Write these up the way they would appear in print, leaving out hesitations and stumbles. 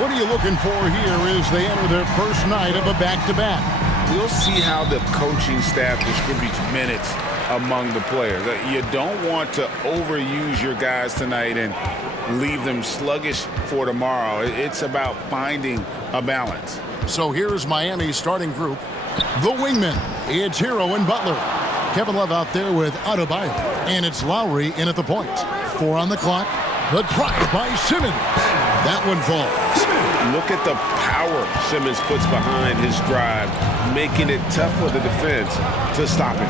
what are you looking for here as they enter their first night of a back-to-back? We'll see how the coaching staff distributes minutes among the players. You don't want to overuse your guys tonight and leave them sluggish for tomorrow. It's about finding a balance. So here's Miami's starting group. The wingmen, it's Hero and Butler. Kevin Love out there with Adebayo. And it's Lowry in at the point. 4 on the clock. The drive by Simmons. That one falls. Look at the power Simmons puts behind his drive, making it tough for the defense to stop him.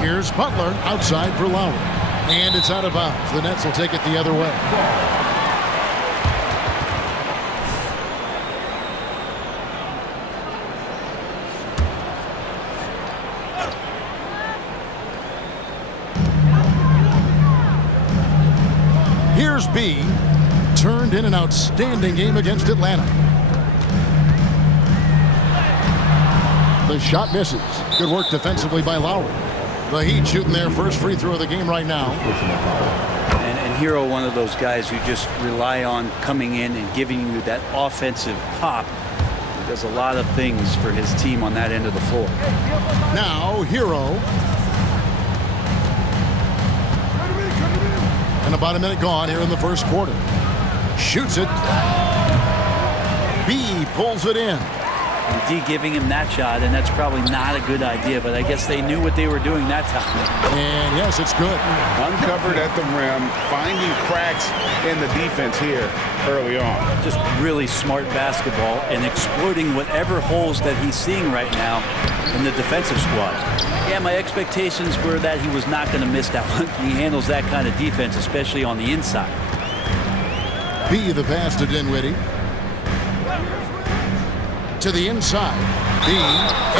Here's Butler outside for Lowry. And it's out of bounds. The Nets will take it the other way. Here's B. Turned in an outstanding game against Atlanta. The shot misses. Good work defensively by Lowry. The Heat shooting their first free throw of the game right now. And Hero, one of those guys who just rely on coming in and giving you that offensive pop. He does a lot of things for his team on that end of the floor. Now Hero. And about a minute gone here in the first quarter. Shoots it. B pulls it in. And D giving him that shot, and that's probably not a good idea, but I guess they knew what they were doing that time. And yes, it's good. Uncovered at the rim, finding cracks in the defense here early on. Just really smart basketball and exploiting whatever holes that he's seeing right now in the defensive squad. Yeah, my expectations were that he was not going to miss that one. He handles that kind of defense, especially on the inside. B the pass to Dinwiddie. To the inside. B,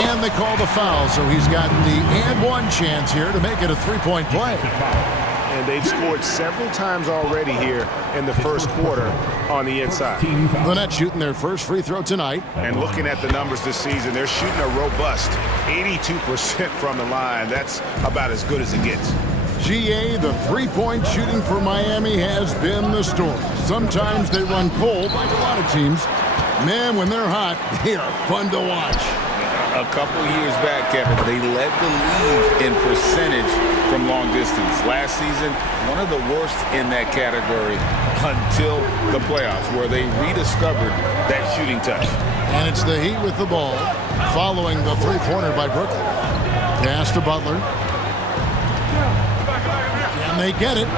and they call the foul, so he's got the and one chance here to make it a three-point play. And they've scored several times already here in the first quarter on the inside. The Nets shooting their first free throw tonight. And looking at the numbers this season, they're shooting a robust 82% from the line. That's about as good as it gets. GA, the three-point shooting for Miami has been the story. Sometimes they run cold like a lot of teams. Man, when they're hot, they are fun to watch. A couple years back, Kevin, they led the league in percentage from long distance. Last season, one of the worst in that category until the playoffs, where they rediscovered that shooting touch. And it's the Heat with the ball, following the three-pointer by Brooklyn. Pass to Butler. And they get it.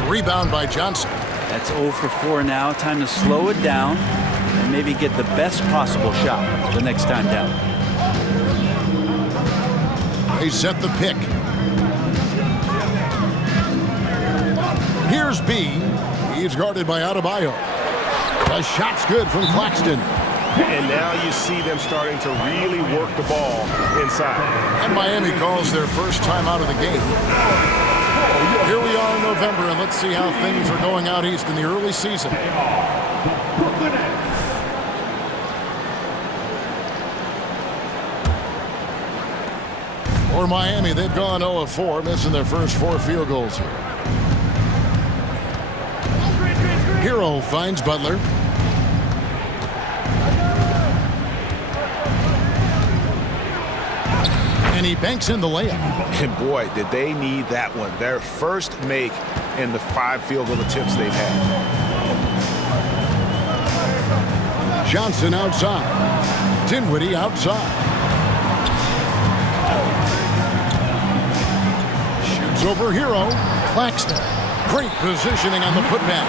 The rebound by Johnson. That's 0 for 4 now. Time to slow it down and maybe get the best possible shot the next time down. They set the pick. Here's B. He's guarded by Adebayo. The shot's good from Claxton. And now you see them starting to really work the ball inside. And Miami calls their first time out of the game. Here we are in November, and let's see how things are going out east in the early season. For Miami, they've gone 0 of 4, missing their first 4 field goals here. Hero finds Butler. And he banks in the layup. And boy, did they need that one. Their first make in the 5 field goal attempts they've had. Johnson outside. Dinwiddie outside. Shoots over Hero. Claxton. Great positioning on the putback.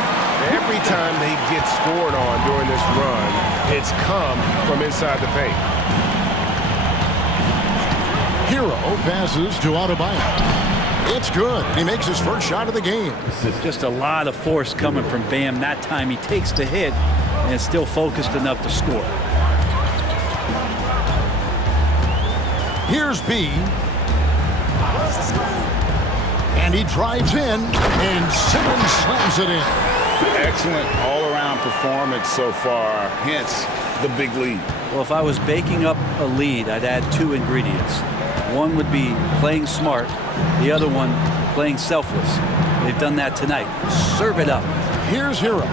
Every time they get scored on during this run, it's come from inside the paint. Hero passes to Adebayo. It's good. He makes his first shot of the game. Just a lot of force coming from Bam. That time he takes the hit and is still focused enough to score. Here's B. And he drives in, and Simmons slams it in. Excellent all-around performance so far, hence the big lead. Well, if I was baking up a lead, I'd add 2 ingredients. One would be playing smart. The other one, playing selfless. They've done that tonight. Serve it up. Here's Hero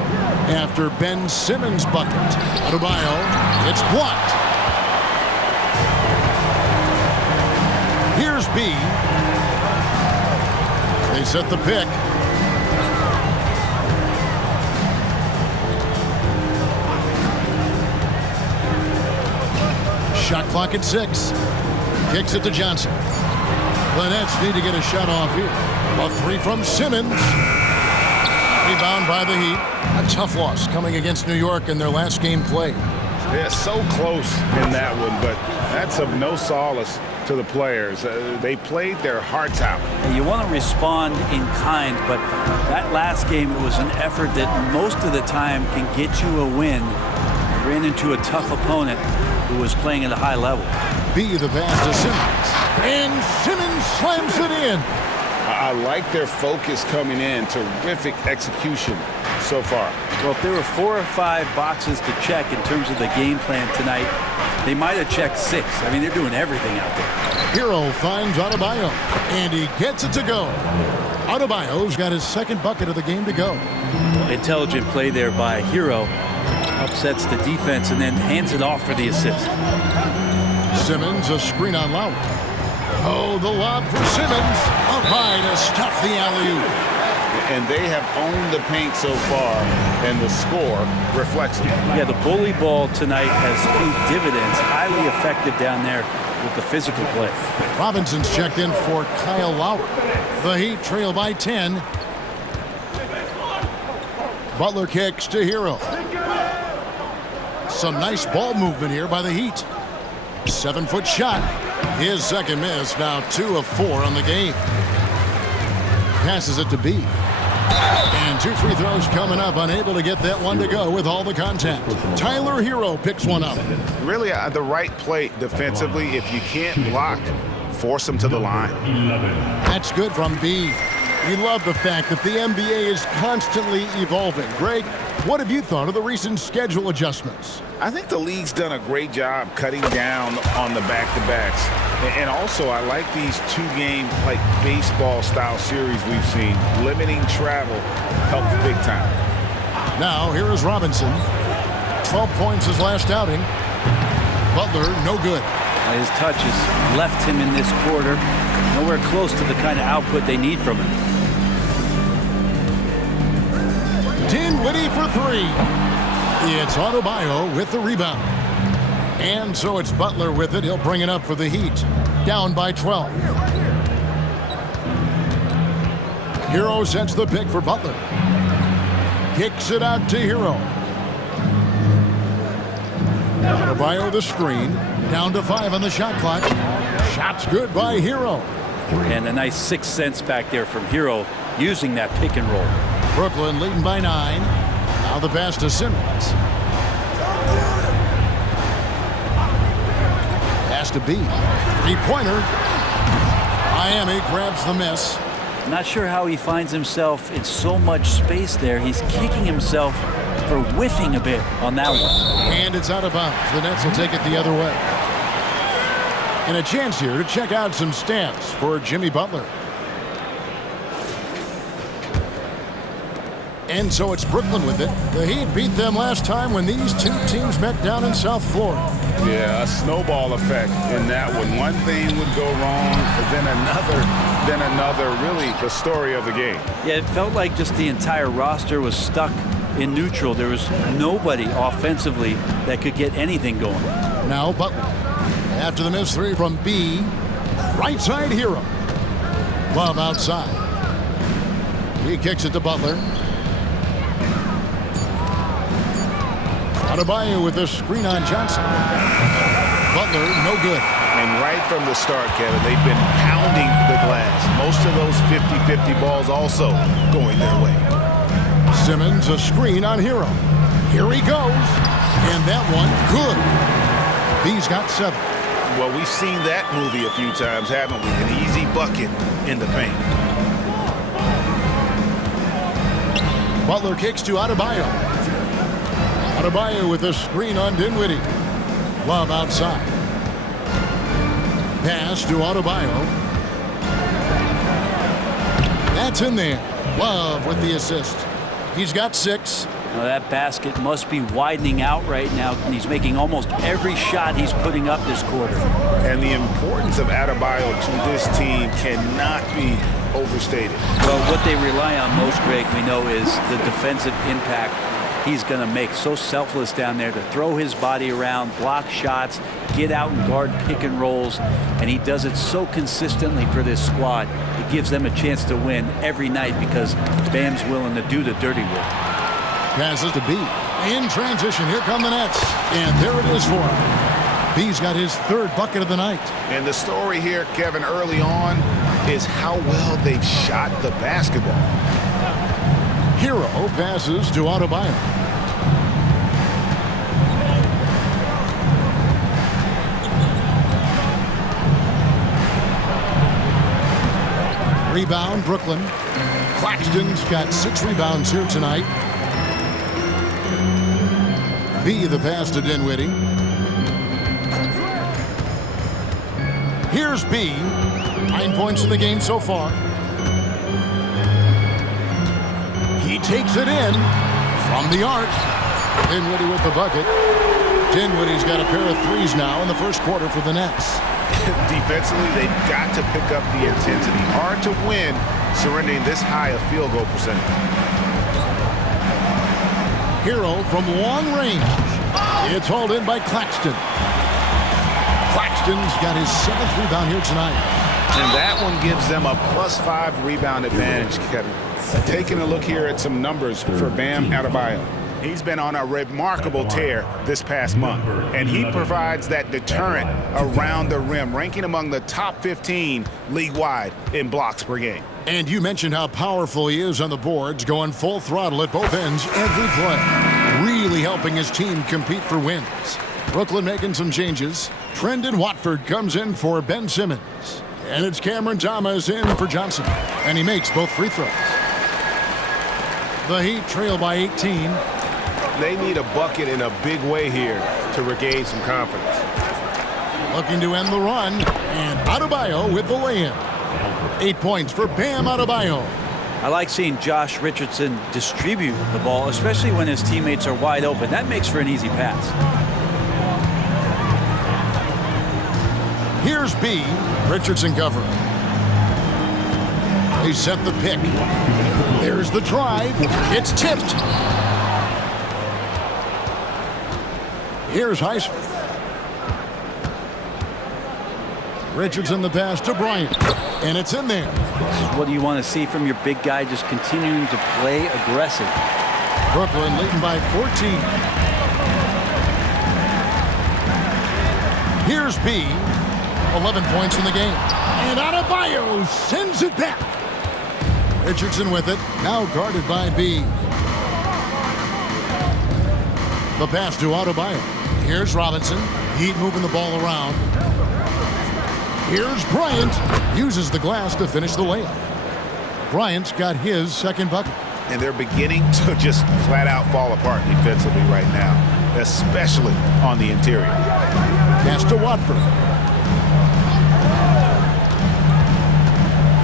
after Ben Simmons' bucket. Adebayo, it's blocked. Here's B. They set the pick. Shot clock at 6. Kicks it to Johnson. The Nets need to get a shot off here. A 3 from Simmons. Rebound by the Heat. A tough loss coming against New York in their last game played. They're so close in that one, but that's of no solace to the players. They played their hearts out. And you want to respond in kind, but that last game, it was an effort that most of the time can get you a win. You ran into a tough opponent who was playing at a high level. B the pass to Simmons. And Simmons slams it in. I like their focus coming in. Terrific execution so far. Well, if there were 4 or 5 boxes to check in terms of the game plan tonight, they might have checked 6. I mean, they're doing everything out there. Hero finds Adebayo, and he gets it to go. Adebayo's got his second bucket of the game to go. Intelligent play there by Hero. Upsets the defense and then hands it off for the assist. Simmons, a screen on Lowry. Oh, the lob for Simmons. Up high to stuff the alley-oop. And they have owned the paint so far, and the score reflects it. Yeah, the bully ball tonight has paid dividends. Highly effective down there with the physical play. Robinson's checked in for Kyle Lowry. The Heat trail by 10. Butler kicks to Hero. Some nice ball movement here by the Heat. 7-foot shot. His second miss, now 2 of 4 on the game. Passes it to B. And 2 free throws coming up, unable to get that one to go with all the contact. Tyler Hero picks one up. Really the right play defensively. If you can't block, force him to the line. That's good from B. We love the fact that the NBA is constantly evolving. Greg, what have you thought of the recent schedule adjustments? I think the league's done a great job cutting down on the back-to-backs. And also, I like these 2-game, like, baseball-style series we've seen. Limiting travel helps big time. Now, here is Robinson. 12 points his last outing. Butler, no good. His touch has left him in this quarter. Nowhere close to the kind of output they need from him. Dinwiddie for 3. It's Adebayo with the rebound. And so it's Butler with it. He'll bring it up for the Heat. Down by 12. Hero sets the pick for Butler. Kicks it out to Hero. Adebayo the screen. Down to 5 on the shot clock. Shot's good by Hero. And a nice 6 cents back there from Hero using that pick and roll. Brooklyn leading by 9. Now the pass to Simmons. Pass to B. 3-pointer. Miami grabs the miss. Not sure how he finds himself in so much space there. He's kicking himself for whiffing a bit on that one. And it's out of bounds. The Nets will take it the other way. And a chance here to check out some stats for Jimmy Butler. And so it's Brooklyn with it. The Heat beat them last time when these two teams met down in South Florida. Yeah, a snowball effect in that one. One thing would go wrong, then another. Really the story of the game. Yeah, it felt like just the entire roster was stuck in neutral. There was nobody offensively that could get anything going. Now Butler. After the miss 3 from B. Right side Hero. Love outside. He kicks it to Butler. Adebayo with the screen on Johnson. Butler, no good. And right from the start, Kevin, they've been pounding the glass. Most of those 50-50 balls also going their way. Simmons, a screen on Hero. Here he goes. And that one, good. B's got 7. Well, we've seen that movie a few times, haven't we? An easy bucket in the paint. Butler kicks to Adebayo. Adebayo with a screen on Dinwiddie. Love outside. Pass to Adebayo. That's in there. Love with the assist. He's got 6. Now that basket must be widening out right now, and he's making almost every shot he's putting up this quarter. And the importance of Adebayo to this team cannot be overstated. Well, what they rely on most, Greg, we know, is the defensive impact he's going to make. So selfless down there to throw his body around, block shots, get out and guard pick and rolls, and he does it so consistently for this squad. It gives them a chance to win every night because Bam's willing to do the dirty work. Passes to B. In transition, here come the Nets. And there it is for him. B's got his 3rd bucket of the night. And the story here, Kevin, early on is how well they've shot the basketball. Hero passes to Adebayo. Rebound, Brooklyn. Claxton's got 6 rebounds here tonight. B, the pass to Dinwiddie. Here's B. 9 points in the game so far. He takes it in from the arc. Dinwiddie with the bucket. Dinwiddie's got a pair of 3s now in the first quarter for the Nets. Defensively, they've got to pick up the intensity. Hard to win surrendering this high a field goal percentage. Hero from long range. It's hauled in by Claxton. Claxton's got his 7th rebound here tonight. And that one gives them a +5 rebound advantage, Kevin. Taking a look here at some numbers for Bam Adebayo. He's been on a remarkable tear this past month, and he provides that deterrent around the rim, ranking among the top 15 league-wide in blocks per game. And you mentioned how powerful he is on the boards, going full throttle at both ends every play, really helping his team compete for wins. Brooklyn making some changes. Trendon Watford comes in for Ben Simmons. And it's Cameron Thomas in for Johnson. And he makes both free throws. The Heat trail by 18. They need a bucket in a big way here to regain some confidence. Looking to end the run. And Adebayo with the lay-in. 8 points for Bam Adebayo. I like seeing Josh Richardson distribute the ball, especially when his teammates are wide open. That makes for an easy pass. Here's B. Richardson covering. They set the pick. There's the drive. It's tipped. Here's Highsmith. Richardson the pass to Bryant. And it's in there. What do you want to see from your big guy, just continuing to play aggressive? Brooklyn leading by 14. Here's B. 11 points in the game. And Adebayo sends it back. Richardson with it. Now guarded by B. The pass to Adebayo. Here's Robinson. Heat moving the ball around. Here's Bryant. Uses the glass to finish the layup. Bryant's got his 2nd bucket. And they're beginning to just flat out fall apart defensively right now, especially on the interior. Pass to Watford.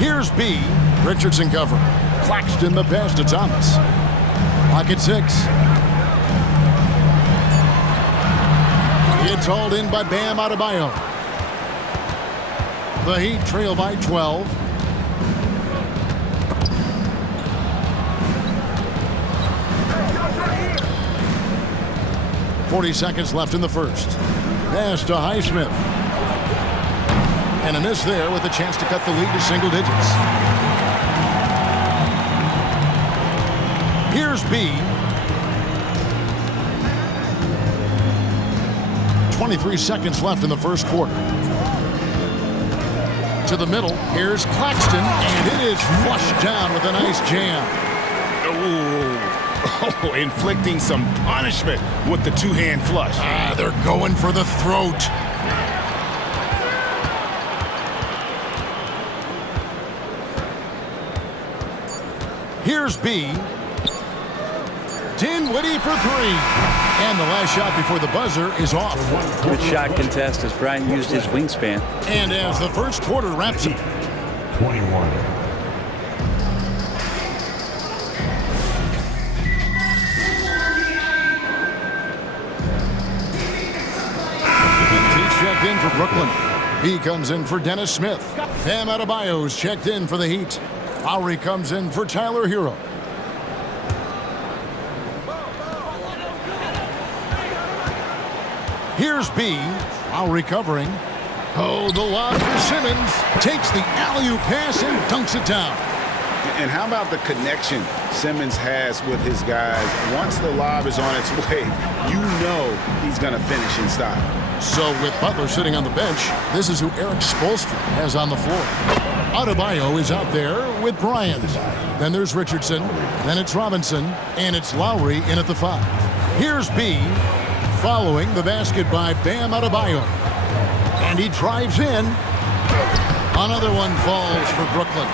Here's B. Richardson covering. Claxton the pass to Thomas. Clock at 6. It's hauled in by Bam Adebayo. The Heat trail by 12. .40 seconds left in the first. Pass to Highsmith. And a miss there with a chance to cut the lead to single digits. Here's B. 23 seconds left in the first quarter. To the middle, here's Claxton, and it is flushed down with a nice jam. Oh, inflicting some punishment with the 2-hand flush. They're going for the throat. Here's B. Dinwiddie for 3. And the last shot before the buzzer is off. Good shot contest as Bryant used his wingspan. And as the first quarter wraps up. 21. for Brooklyn. He comes in for Dennis Smith. Bam Adebayo's checked in for the Heat. Lowry comes in for Tyler Hero. Here's B. Lowry covering. Oh, the lob for Simmons. Takes the alley-oop pass and dunks it down. And how about the connection Simmons has with his guys? Once the lob is on its way, you know he's going to finish in style. So with Butler sitting on the bench, this is who Eric Spoelstra has on the floor. Adebayo is out there with Bryant. Then there's Richardson. Then it's Robinson. And it's Lowry in at the 5. Here's B. Following the basket by Bam Adebayo. And he drives in. Another one falls for Brooklyn.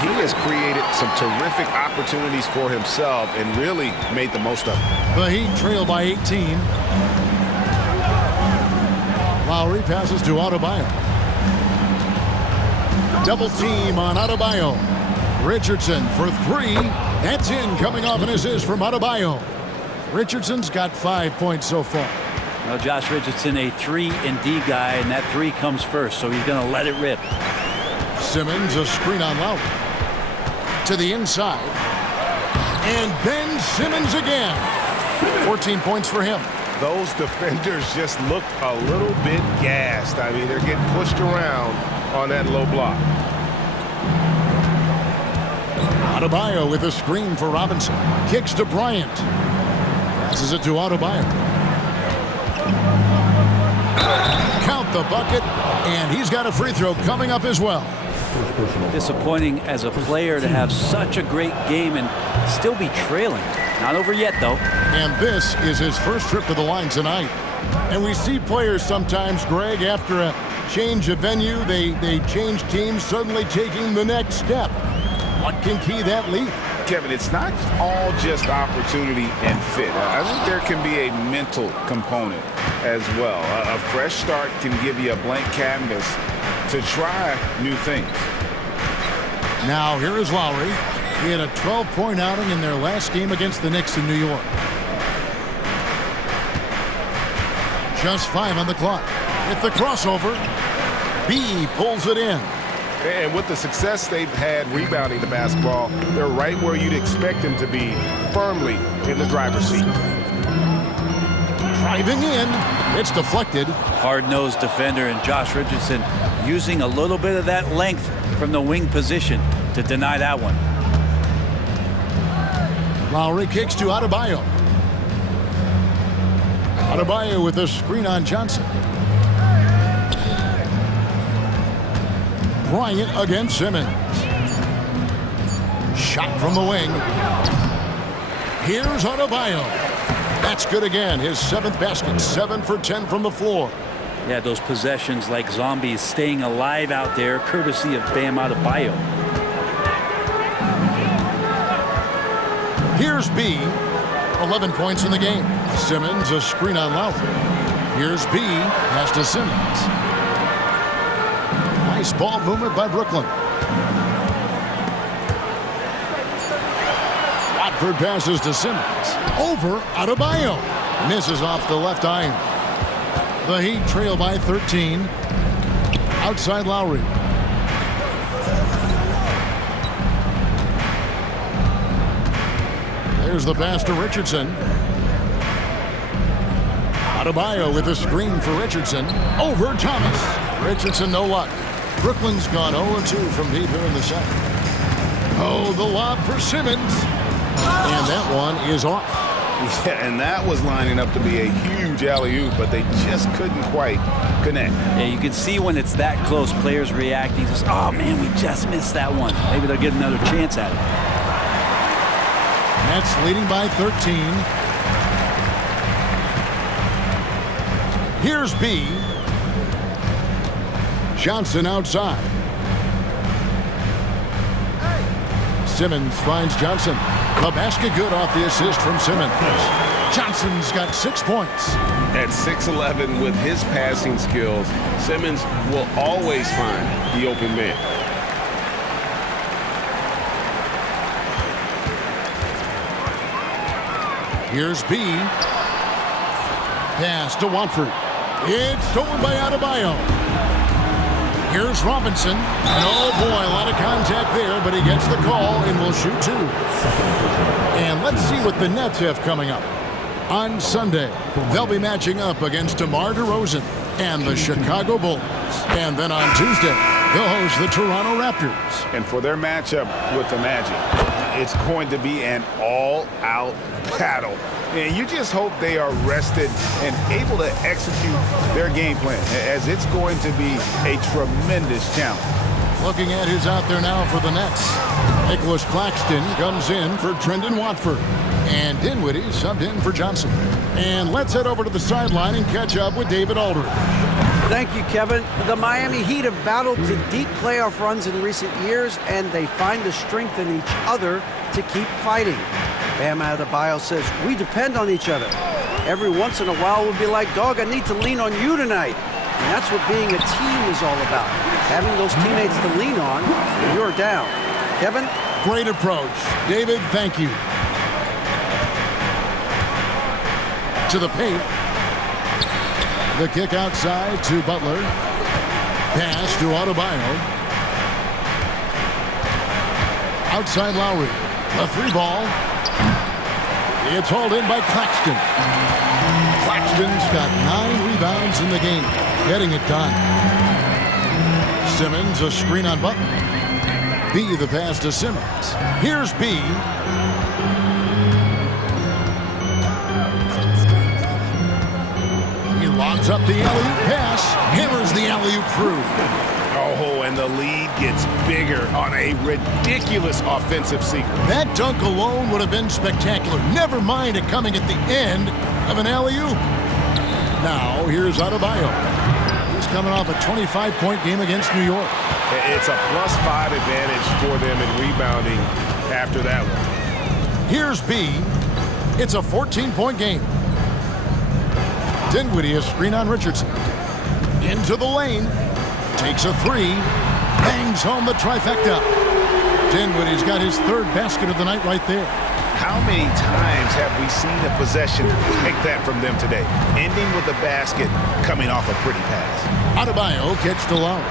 He has created some terrific opportunities for himself and really made the most of it. The Heat trail by 18. Lowry passes to Adebayo. Double team on Adebayo. Richardson for 3. That's in, coming off an assist from Adebayo. Richardson's got 5 points so far. Well, Josh Richardson, a 3-and-D guy, and that 3 comes first, so he's going to let it rip. Simmons, a screen on Lowry. To the inside. And Ben Simmons again. 14 points for him. Those defenders just look a little bit gassed. I mean, they're getting pushed around on that low block. Adebayo with a screen for Robinson. Kicks to Bryant. Passes it to Adebayo. Count the bucket, and he's got a free throw coming up as well. Disappointing as a player to have such a great game and still be trailing. Not over yet, though. And this is his first trip to the line tonight. And we see players sometimes, Greg, after a change of venue, they change teams, suddenly taking the next step. What can key that lead? Kevin, it's not all just opportunity and fit. I think there can be a mental component as well. A fresh start can give you a blank canvas to try new things. Now here is Lowry. He had a 12-point outing in their last game against the Knicks in New York. Just 5 on the clock. With the crossover, B pulls it in. And with the success they've had rebounding the basketball, they're right where you'd expect them to be, firmly in the driver's seat. Driving in, it's deflected. Hard-nosed defender and Josh Richardson using a little bit of that length from the wing position to deny that one. Lowry kicks to Adebayo. Adebayo with a screen on Johnson. Bryant against Simmons. Shot from the wing. Here's Adebayo. That's good again. His 7th basket. 7 for 10 from the floor. Yeah, those possessions like zombies staying alive out there, courtesy of Bam Adebayo. Here's B. 11 points in the game. Simmons, a screen on Lowry. Here's B. Pass to Simmons. Nice ball movement by Brooklyn. Watford passes to Simmons. Over Adebayo. Misses off the left iron. The Heat trail by 13. Outside Lowry. There's the pass to Richardson. Adebayo with a screen for Richardson. Over Thomas. Richardson, no luck. Brooklyn's gone 0-2 from deep here in the second. Oh, the lob for Simmons. And that one is off. Yeah, and that was lining up to be a huge alley-oop, but they just couldn't quite connect. Yeah, you can see when it's that close, players reacting. Just, oh, man, we just missed that one. Maybe they'll get another chance at it. Nets leading by 13. Here's B. Johnson outside. Simmons finds Johnson. The basket good off the assist from Simmons. Johnson's got 6 points. At 6'11", with his passing skills, Simmons will always find the open man. Here's B. Pass to Watford. It's stolen by Adebayo. Here's Robinson. And oh boy, a lot of contact there, but he gets the call and will shoot 2. And let's see what the Nets have coming up. On Sunday, they'll be matching up against DeMar DeRozan and the Chicago Bulls. And then on Tuesday, they'll host the Toronto Raptors. And for their matchup with the Magic, it's going to be an all-out battle. And you just hope they are rested and able to execute their game plan, as it's going to be a tremendous challenge. Looking at who's out there now for the Nets. Nicholas Claxton comes in for Trendon Watford. And Dinwiddie subbed in for Johnson. And let's head over to the sideline and catch up with David Aldridge. Thank you, Kevin. The Miami Heat have battled to deep playoff runs in recent years, and they find the strength in each other to keep fighting. Bam Adebayo says, we depend on each other. Every once in a while we'll be like, dog, I need to lean on you tonight. And that's what being a team is all about. Having those teammates to lean on when you're down. Kevin? Great approach. David, thank you. To the paint. The kick outside to Butler. Pass to Adebayo. Outside Lowry. The 3 ball. It's hauled in by Claxton. Claxton's got 9 rebounds in the game. Getting it done. Simmons, a screen on Butler. B, the pass to Simmons. Here's B. He lobs up the alley-oop pass. Hammers the alley-oop through. Oh, and the lead gets bigger on a ridiculous offensive sequence. That dunk alone would have been spectacular. Never mind it coming at the end of an alley-oop. Now, here's Adebayo. He's coming off a 25-point game against New York. It's a +5 advantage for them in rebounding after that one. Here's B. It's a 14-point game. Dinwiddie, a screen on Richardson. Into the lane. Takes a 3. Bangs home the trifecta. Dinwiddie's got his 3rd basket of the night right there. How many times have we seen a possession like that from them today? Ending with a basket, coming off a pretty pass. Adebayo gets to Lowry.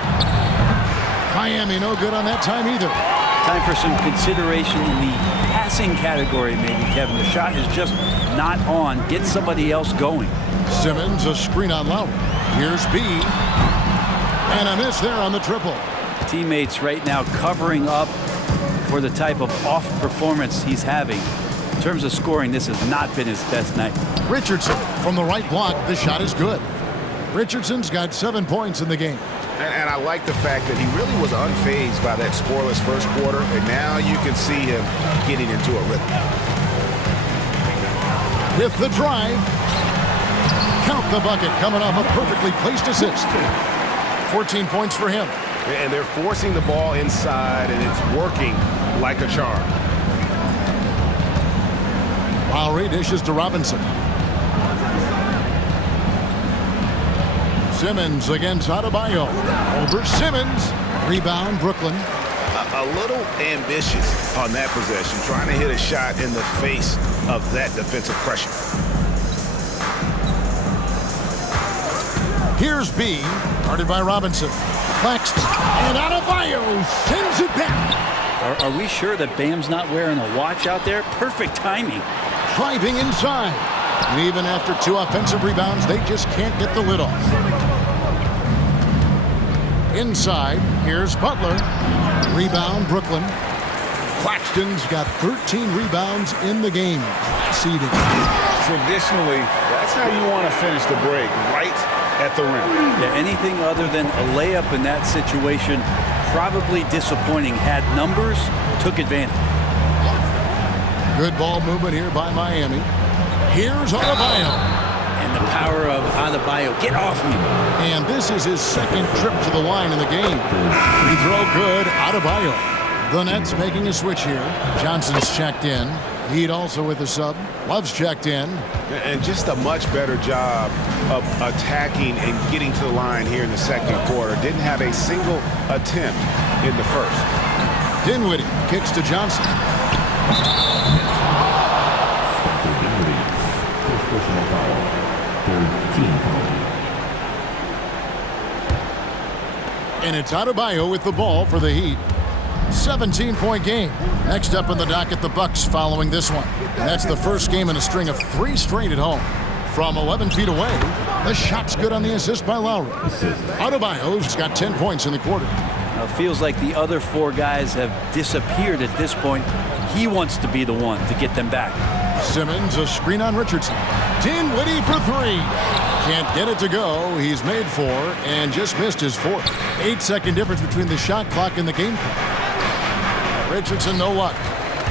Miami no good on that time either. Time for some consideration in the passing category, maybe, Kevin. The shot is just not on. Get somebody else going. Simmons, a screen on Lowry. Here's B. And a miss there on the triple. Teammates right now covering up for the type of off performance he's having. In terms of scoring, this has not been his best night. Richardson from the right block. The shot is good. Richardson's got 7 points in the game. And I like the fact that he really was unfazed by that scoreless first quarter, and now you can see him getting into a rhythm. With the drive, count the bucket coming off a perfectly placed assist. 14 points for him. And they're forcing the ball inside, and it's working like a charm. Lowry dishes to Robinson. Simmons against Adebayo. Over Simmons. Rebound, Brooklyn. A little ambitious on that possession, trying to hit a shot in the face of that defensive pressure. Here's B. Guarded by Robinson. Claxton. And Adebayo sends it back. Are we sure that Bam's not wearing a watch out there? Perfect timing. Driving inside. And even after 2 offensive rebounds, they just can't get the lid off. Inside, here's Butler. Rebound, Brooklyn. Claxton's got 13 rebounds in the game. Seeding. Traditionally, that's how you want to finish the break, right at the rim. Yeah, anything other than a layup in that situation, probably disappointing. Had numbers, took advantage. Good ball movement here by Miami. Here's Adebayo. And the power of Adebayo. Get off me. And this is his 2nd trip to the line in the game. Free throw good, Adebayo. The Nets making a switch here. Johnson's checked in. Heat also with a sub. Love's checked in. And just a much better job of attacking and getting to the line here in the 2nd quarter. Didn't have a single attempt in the first. Dinwiddie kicks to Johnson. And it's Adebayo with the ball for the Heat. 17-point game. Next up in the docket, the Bucks following this one. And that's the first game in a string of 3 straight at home. From 11 feet away, the shot's good on the assist by Lowry. Adebayo's got 10 points in the quarter. Now, it feels like the other 4 guys have disappeared at this point. He wants to be the one to get them back. Simmons, a screen on Richardson. Dinwiddie for 3. Can't get it to go. He's made 4 and just missed his 4th. 8-second difference between the shot clock and the game clock. Richardson, no luck.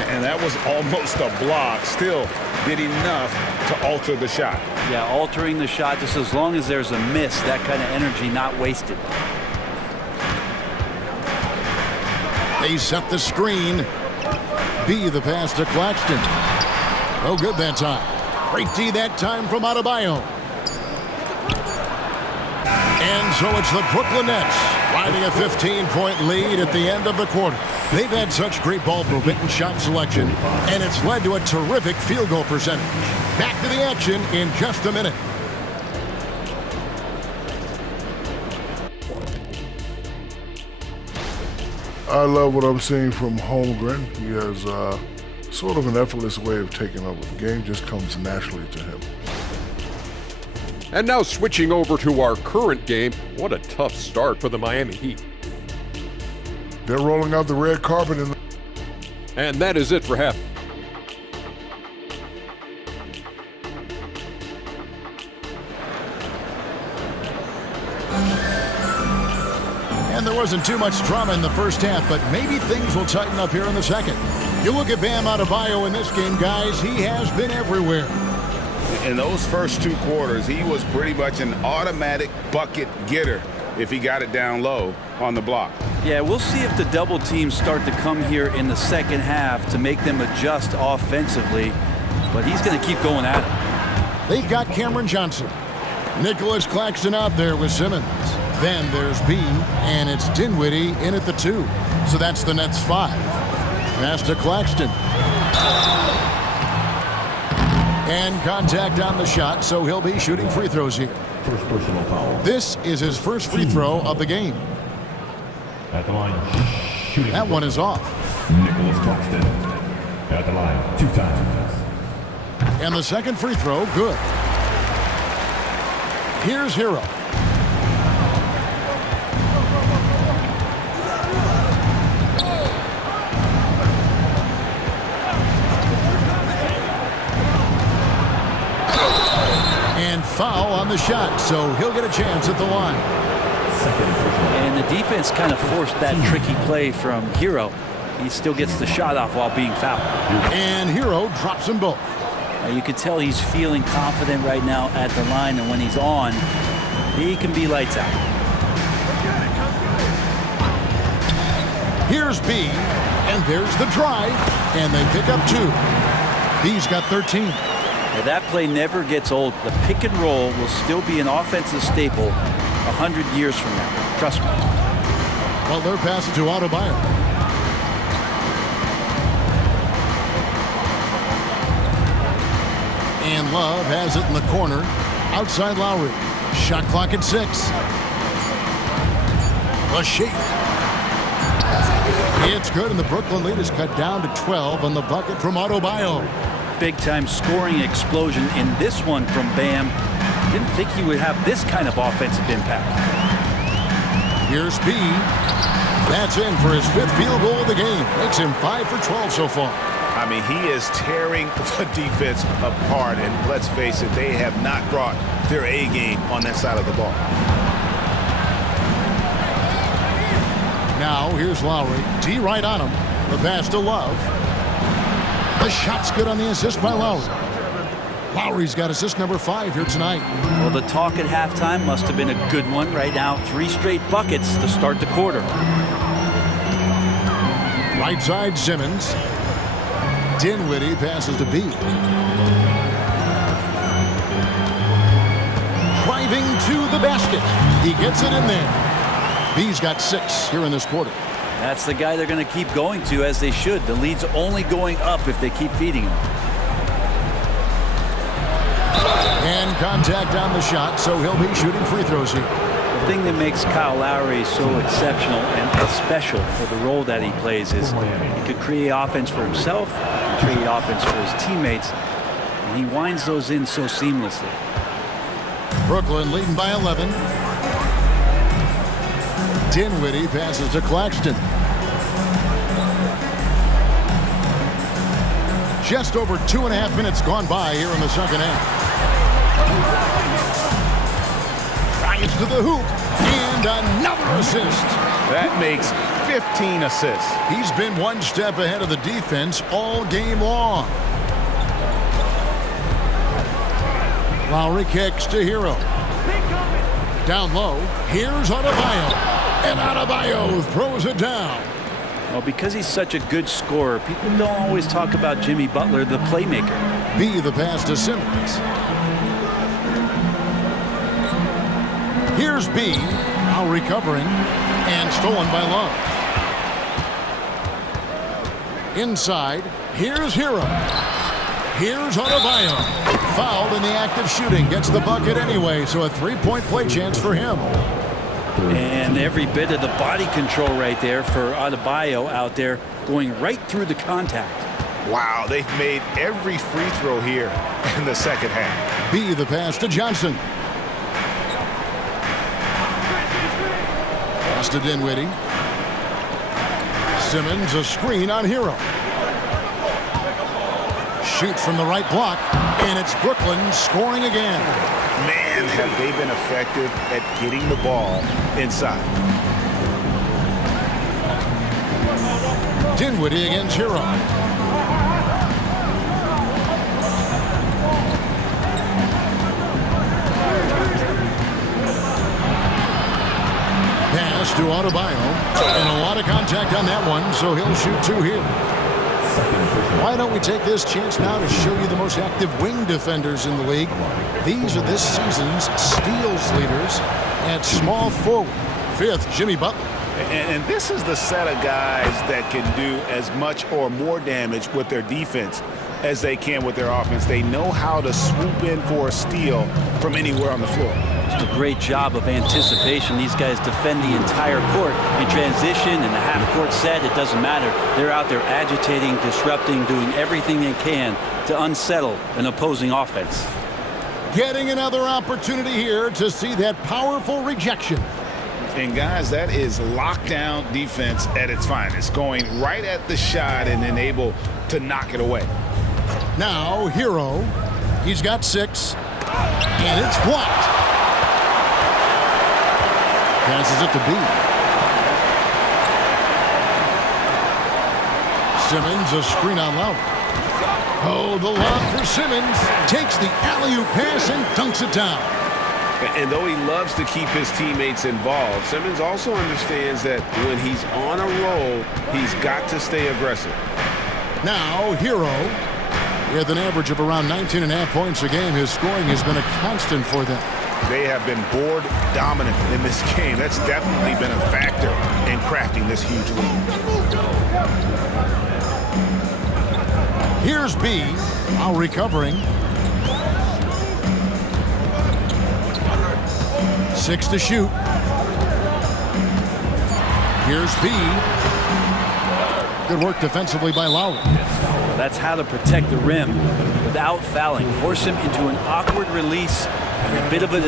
And that was almost a block. Still did enough to alter the shot. Yeah, altering the shot just as long as there's a miss, that kind of energy not wasted. They set the screen. B, the pass to Claxton. No good that time. Great D that time from Adebayo. And so it's the Brooklyn Nets riding a 15-point lead at the end of the quarter. They've had such great ball movement and shot selection, and it's led to a terrific field goal percentage. Back to the action in just a minute. I love what I'm seeing from Holmgren. He has sort of an effortless way of taking over the game, just comes naturally to him. And now switching over to our current game, what a tough start for the Miami Heat. They're rolling out the red carpet. And that is it for half. And there wasn't too much drama in the first half, but maybe things will tighten up here in the second. You look at Bam Adebayo in this game, guys, he has been everywhere. In those first 2 quarters, he was pretty much an automatic bucket getter if he got it down low on the block. Yeah, we'll see if the double teams start to come here in the second half to make them adjust offensively, but he's going to keep going at it. They've got Cameron Johnson. Nicholas Claxton out there with Simmons. Then there's B, and it's Dinwiddie in at the 2. So that's the Nets 5. Pass to Claxton. And contact on the shot, so he'll be shooting free throws here. First personal foul. This is his first free throw of the game. At the line, shooting. That one is off. Nicholas Claxton. At the line, 2 times. And the second free throw, good. Here's Hero. Foul on the shot, so he'll get a chance at the line. And the defense kind of forced that tricky play from Hero. He still gets the shot off while being fouled. And Hero drops them both. You can tell he's feeling confident right now at the line, and when he's on, he can be lights out. Here's B, and there's the drive, and they pick up 2. B's got 13. Now, that play never gets old. The pick and roll will still be an offensive staple 100 years from now. Trust me. Well, they're passing to Adebayo. And Love has it in the corner. Outside Lowry. Shot clock at 6. A shake. It's good, and the Brooklyn lead is cut down to 12 on the bucket from Adebayo. Big-time scoring explosion in this one from Bam. Didn't think he would have this kind of offensive impact. Here's B. That's in for his 5th field goal of the game. Makes him 5 for 12 so far. I mean, he is tearing the defense apart, and let's face it, they have not brought their A game on that side of the ball. Now here's Lowry. D right on him. The pass to Love. The shot's good on the assist by Lowry. Lowry's got assist number 5 here tonight. Well, the talk at halftime must have been a good one. Right now, 3 straight buckets to start the quarter. Right side, Simmons. Dinwiddie passes to B. Driving to the basket. He gets it in there. B's got 6 here in this quarter. That's the guy they're going to keep going to, as they should. The lead's only going up if they keep feeding him. And contact on the shot, so he'll be shooting free throws here. thing that makes Kyle Lowry so exceptional and special for the role that he plays is he could create offense for himself, he can create offense for his teammates, and he winds those in so seamlessly. Brooklyn leading by 11. Dinwiddie passes to Claxton. Just over 2.5 minutes gone by here in the second half. Drives to the hoop, and another assist. That makes 15 assists. He's been one step ahead of the defense all game long. Lowry kicks to Hero. Down low, here's Adebayo. And Adebayo throws it down. Well, because he's such a good scorer, people don't always talk about Jimmy Butler, the playmaker. B the pass to Simmons. Here's B, now recovering, and stolen by Love. Inside, here's Hero. Here's Adebayo. Fouled in the act of shooting. Gets the bucket anyway, so a three-point play chance for him. And every bit of the body control right there for Adebayo out there, going right through the contact. Wow, they've made every free throw here in the second half. B the pass to Johnson. Pass to Dinwiddie. Simmons a screen on Hero. Shoot from the right block, and it's Brooklyn scoring again. Man, have they been effective at getting the ball inside. Dinwiddie against Hero. Pass to Adebayo, and a lot of contact on that one, so he'll shoot two here. Why don't we take this chance now to show you the most active wing defenders in the league? These are this season's steals leaders at small forward. Fifth, Jimmy Butler. And this is the set of guys that can do as much or more damage with their defense as they can with their offense. They know how to swoop in for a steal from anywhere on the floor. Just a great job of anticipation. These guys defend the entire court in transition, in the half-court set. It doesn't matter. They're out there agitating, disrupting, doing everything they can to unsettle an opposing offense. Getting another opportunity here to see that powerful rejection. And guys, that is lockdown defense at its finest, going right at the shot and then able to knock it away. Now, Hero. He's got 6, and it's blocked. Passes it to B. Simmons, a screen on Lowry. Oh, the lob for Simmons. Takes the alley-oop pass and dunks it down. And though he loves to keep his teammates involved, Simmons also understands that when he's on a roll, he's got to stay aggressive. Now, Hero. With an average of around 19.5 points a game, his scoring has been a constant for them. They have been board dominant in this game. That's definitely been a factor in crafting this huge lead. Here's B, now recovering. 6 to shoot. Here's B. Good work defensively by Lowry. That's how to protect the rim without fouling. Force him into an awkward release and a bit of a...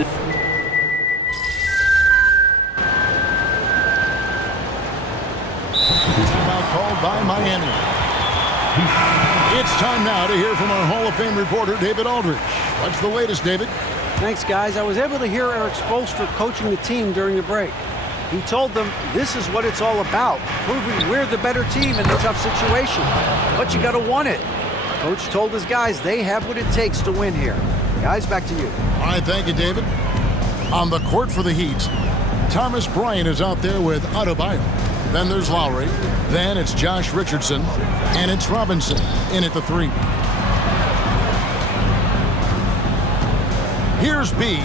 Timeout called by Miami. It's time now to hear from our Hall of Fame reporter, David Aldridge. What's the latest, David? Thanks, guys. I was able to hear Eric Spoelstra coaching the team during the break. He told them this is what it's all about, proving we're the better team in the tough situation. But you got to want it. Coach told his guys they have what it takes to win here. Guys, back to you. All right, thank you, David. On the court for the Heat, Thomas Bryant is out there with Adebayo. Then there's Lowry. Then it's Josh Richardson. And it's Robinson in at the 3. Here's B.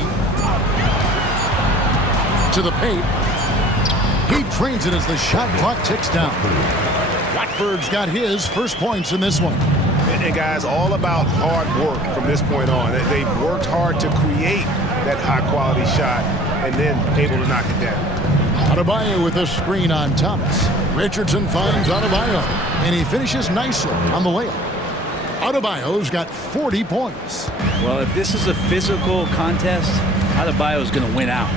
To the paint. He drains it as the shot clock ticks down. Watford's got his first points in this one. And guys, all about hard work from this point on. They've worked hard to create that high-quality shot and then able to knock it down. Adebayo with a screen on Thomas. Richardson finds Adebayo, and he finishes nicely on the layup. Adebayo's got 40 points. Well, if this is a physical contest, Adebayo's going to win out.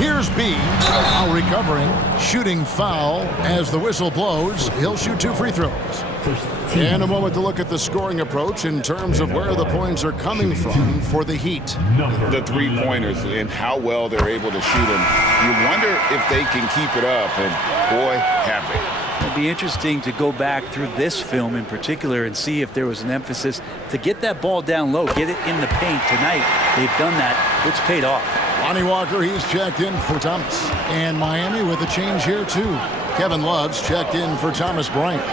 Here's B. Now recovering. Shooting foul as the whistle blows. He'll shoot 2 free throws. And a moment to look at the scoring approach in terms of where the points are coming from for the Heat. The three-pointers and how well they're able to shoot them. You wonder if they can keep it up, and boy, have they. It'd be interesting to go back through this film in particular and see if there was an emphasis to get that ball down low, get it in the paint tonight. They've done that. It's paid off. Lonnie Walker, he's checked in for Thomas. And Miami with a change here, too. Kevin Love's checked in for Thomas Bryant.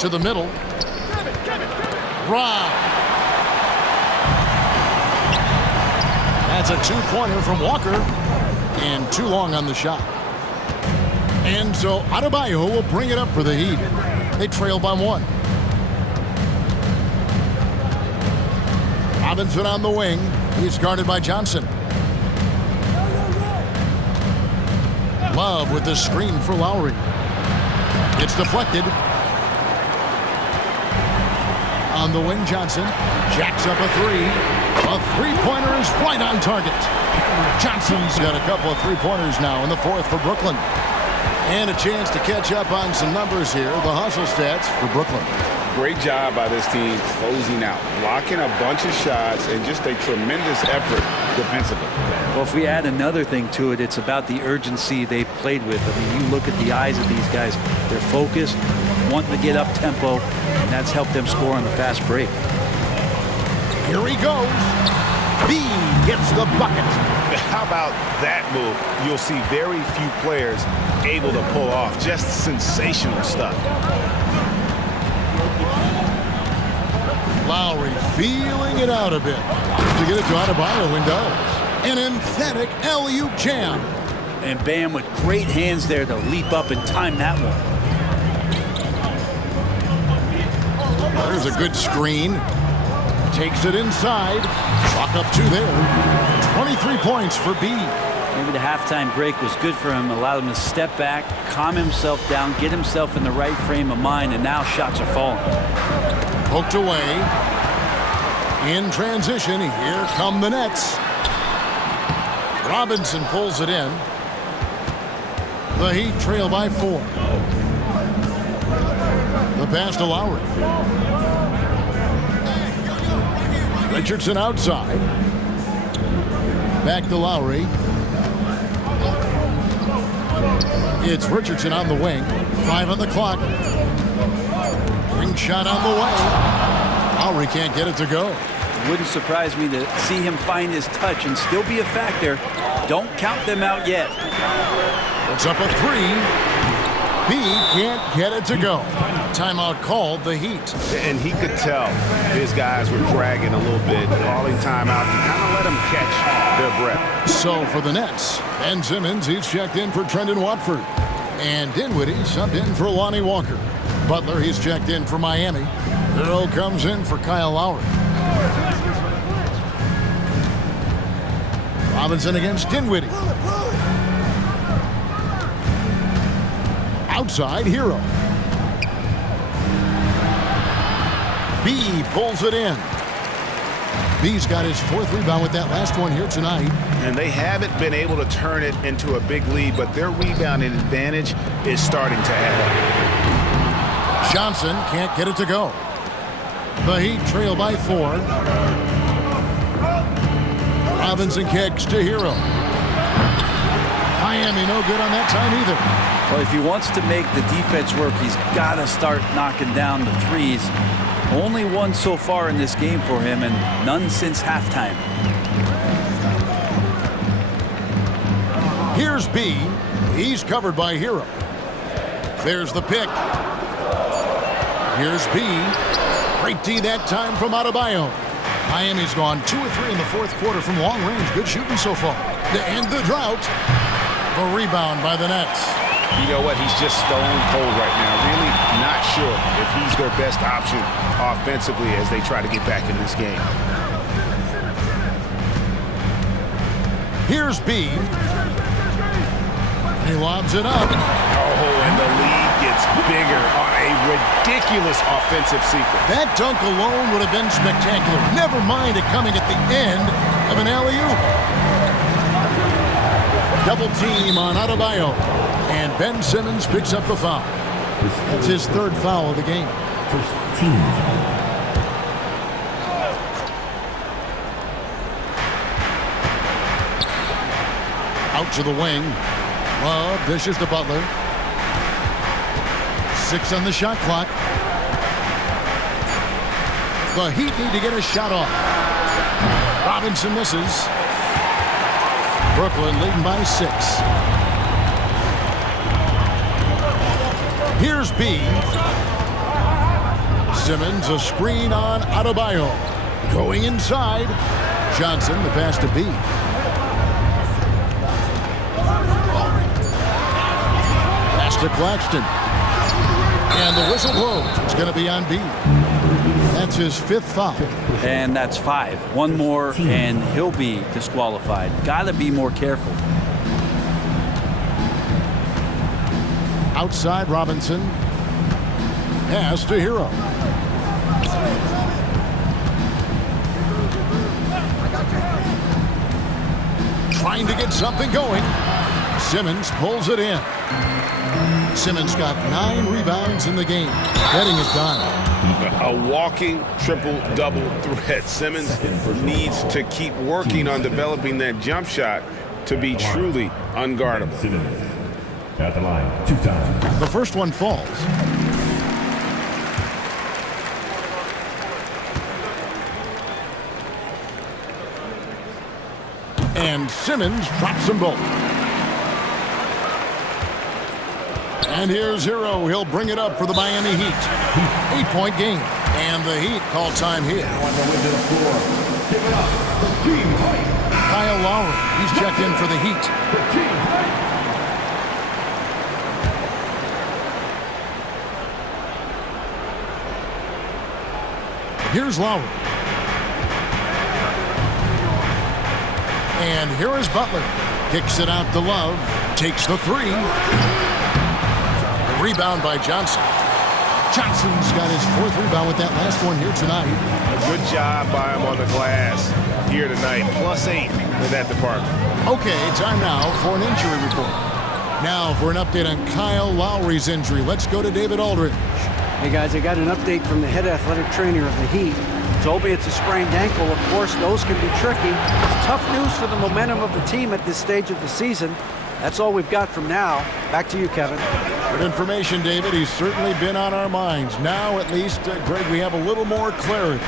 To the middle. Brown. That's a 2-pointer from Walker. And too long on the shot. And so Adebayo will bring it up for the Heat. They trail by 1. Robinson on the wing. He's guarded by Johnson. Love with the screen for Lowry. It's deflected. On the wing, Johnson jacks up a 3. A 3-pointer is right on target. Johnson's got a couple of 3-pointers now in the 4th for Brooklyn. And a chance to catch up on some numbers here. The hustle stats for Brooklyn. Great job by this team closing out, blocking a bunch of shots, and just a tremendous effort defensively. Well, if we add another thing to it, it's about the urgency they've played with. I mean, you look at the eyes of these guys. They're focused, wanting to get up tempo, and that's helped them score on the fast break. Here he goes. B gets the bucket. How about that move? You'll see very few players able to pull off just sensational stuff. Lowry feeling it out a bit. To get it to Adebayo and does. An emphatic alley-oop jam. And Bam with great hands there to leap up and time that one. There's a good screen. Takes it inside. Chalk up 2 there. 23 points for B. Maybe the halftime break was good for him. Allowed him to step back, calm himself down, get himself in the right frame of mind, and now shots are falling. Poked away. In transition, here come the Nets. Robinson pulls it in. The Heat trail by 4. The pass to Lowry. Richardson outside. Back to Lowry. It's Richardson on the wing. 5 on the clock. Ring shot on the way. Lowry can't get it to go. Wouldn't surprise me to see him find his touch and still be a factor. Don't count them out yet. It's up a 3. B can't get it to go. Timeout called, the Heat. And he could tell his guys were dragging a little bit, calling timeout to kind of let them catch their breath. So for the Nets, Ben Simmons, he's checked in for Trendon Watford. And Dinwiddie subbed in for Lonnie Walker. Butler, he's checked in for Miami. Hero comes in for Kyle Lowry. Robinson against Dinwiddie. Outside, Hero. B pulls it in. B's got his 4th rebound with that last one here tonight. And they haven't been able to turn it into a big lead, but their rebounding advantage is starting to add up. Johnson can't get it to go. The Heat trail by 4. Robinson kicks to Hero. Miami no good on that time either. Well, if he wants to make the defense work, he's got to start knocking down the threes. Only one so far in this game for him, and none since halftime. Here's B. He's covered by Hero. There's the pick. Here's B. Great D that time from Adebayo. Miami's gone 2 of 3 in the 4th quarter from long range. Good shooting so far. To end the drought. A rebound by the Nets. You know what? He's just stone cold right now. Really not sure if he's their best option offensively as they try to get back in this game. Here's B. He lobs it up. Oh, and the lead gets bigger on a ridiculous offensive sequence. That dunk alone would have been spectacular. Never mind it coming at the end of an alley-oop. Double team on Adebayo. And Ben Simmons picks up the foul. That's his third foul of the game. First team foul. Out to the wing. Love dishes to Butler. 6 on the shot clock. The Heat need to get a shot off. Robinson misses. Brooklyn leading by 6. Here's B. Simmons, a screen on Adebayo. Going inside. Johnson, the pass to B. Pass to Claxton. And the whistle blows. It's going to be on B. That's his 5th foul. And that's 5. One more, and he'll be disqualified. Got to be more careful. Outside Robinson. Pass to Hero. Trying to get something going. Simmons pulls it in. Simmons got 9 rebounds in the game. Getting it done. A walking triple-double threat. Simmons needs to keep working on developing that jump shot to be truly unguardable. Simmons at the line 2 times. The first one falls. And Simmons drops them both. And here's Hero. He'll bring it up for the Miami Heat. 8-point game. And the Heat call time here. On the way to the floor. Give it up for Team White. Kyle Lowry. He's checked in for the Heat. For Team White. Here's Lowry. And here is Butler. Kicks it out to Love. Takes the 3. A rebound by Johnson. Johnson's got his 4th rebound with that last one here tonight. A good job by him on the glass here tonight. +8 in that department. Okay, time now for an injury report. Now for an update on Kyle Lowry's injury. Let's go to David Aldridge. Hey guys, I got an update from the head athletic trainer of the Heat. Told me it's a sprained ankle. Of course, those can be tricky. It's tough news for the momentum of the team at this stage of the season. That's all we've got from now. Back to you, Kevin. Good information, David. He's certainly been on our minds. Now, at least, Greg, we have a little more clarity.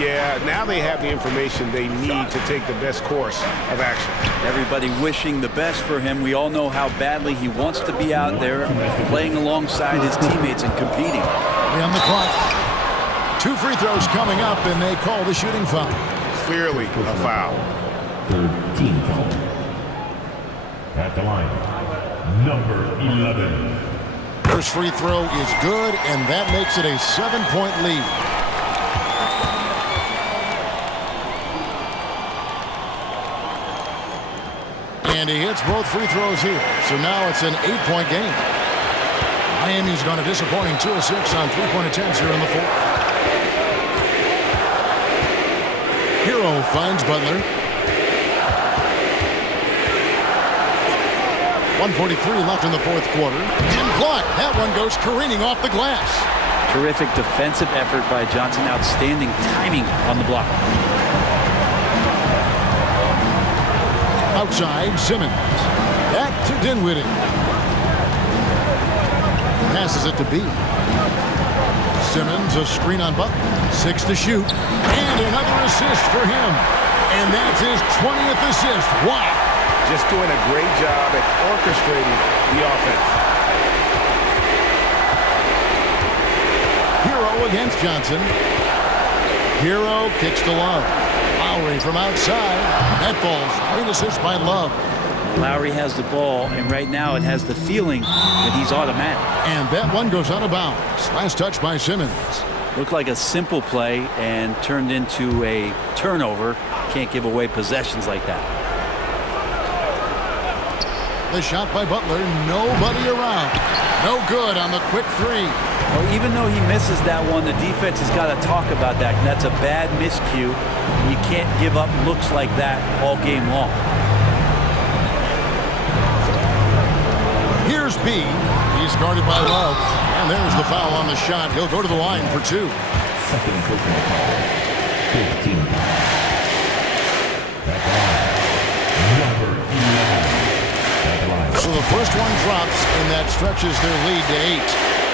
Yeah, now they have the information they need to take the best course of action. Everybody wishing the best for him. We all know how badly he wants to be out there playing alongside his teammates and competing. On the clock. 2 free throws coming up, and they call the shooting foul. Clearly a foul. Third team foul. At the line, number 11. First free throw is good, and that makes it a 7-point lead. And he hits both free throws here. So now it's an 8-point game. Miami's gone a disappointing 2 of 6 on 3-point attempts here in the 4th. Hero finds Butler. 1:43 left in the 4th quarter. And blocked. That one goes careening off the glass. Terrific defensive effort by Johnson. Outstanding timing on the block. Outside, Simmons. Back to Dinwiddie. Passes it to B. Simmons, a screen on Butler. 6 to shoot. And another assist for him. And that's his 20th assist. Wow. Just doing a great job at orchestrating the offense. Hero against Johnson. Hero kicks to Love. Lowry from outside. That falls. Great assist by Love. Lowry has the ball, and right now it has the feeling that he's automatic. And that one goes out of bounds. Last touch by Simmons. Looked like a simple play and turned into a turnover. Can't give away possessions like that. The shot by Butler, nobody around. No good on the quick three. Well, even though he misses that one, the defense has got to talk about that. And that's a bad miscue. You can't give up looks like that all game long. Here's B. He's guarded by Love. And there's the foul on the shot. He'll go to the line for 2. Second personal foul. 15. Back line. Number 11. Back line. So the first one drops, and that stretches their lead to 8.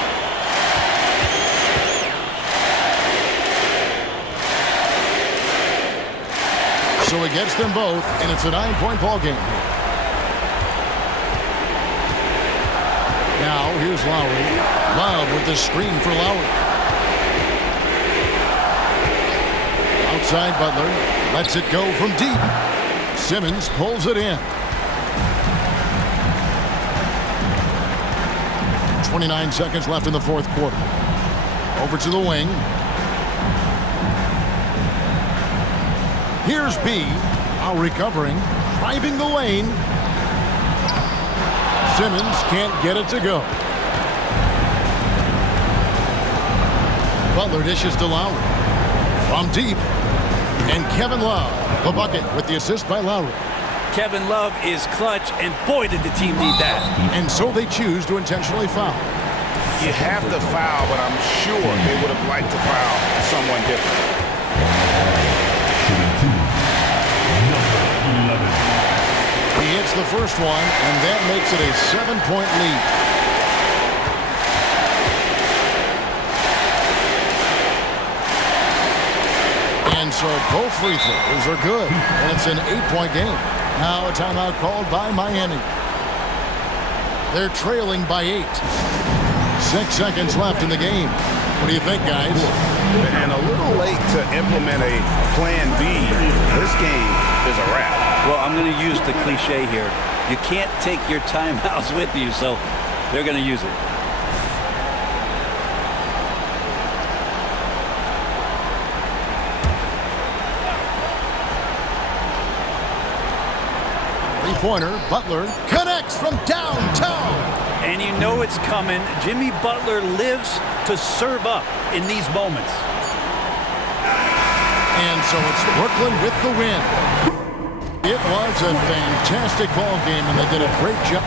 So it gets them both, and it's a 9-point ball game. Now, here's Lowry. Love with the screen for Lowry. Outside Butler. Lets it go from deep. Simmons pulls it in. 29 seconds left in the fourth quarter. Over to the wing. Here's B. Now recovering. Driving the lane. Simmons can't get it to go. Butler dishes to Lowry. From deep. And Kevin Love, the bucket with the assist by Lowry. Kevin Love is clutch, and boy, did the team need that. And so they choose to intentionally foul. You have to foul, but I'm sure they would have liked to foul someone different. He hits the first one, and that makes it a 7-point lead. And so both free throws are good, and it's an 8-point game. Now a timeout called by Miami. They're trailing by 8. 6 seconds left in the game. What do you think, guys? And a little late to implement a plan B. This game is a wrap. Well, I'm going to use the cliche here. You can't take your timeouts with you, so they're going to use it. Three-pointer, Butler connects from downtown. And you know it's coming. Jimmy Butler lives to serve up in these moments. And so it's Brooklyn with the win. It was a fantastic ball game, and they did a great job.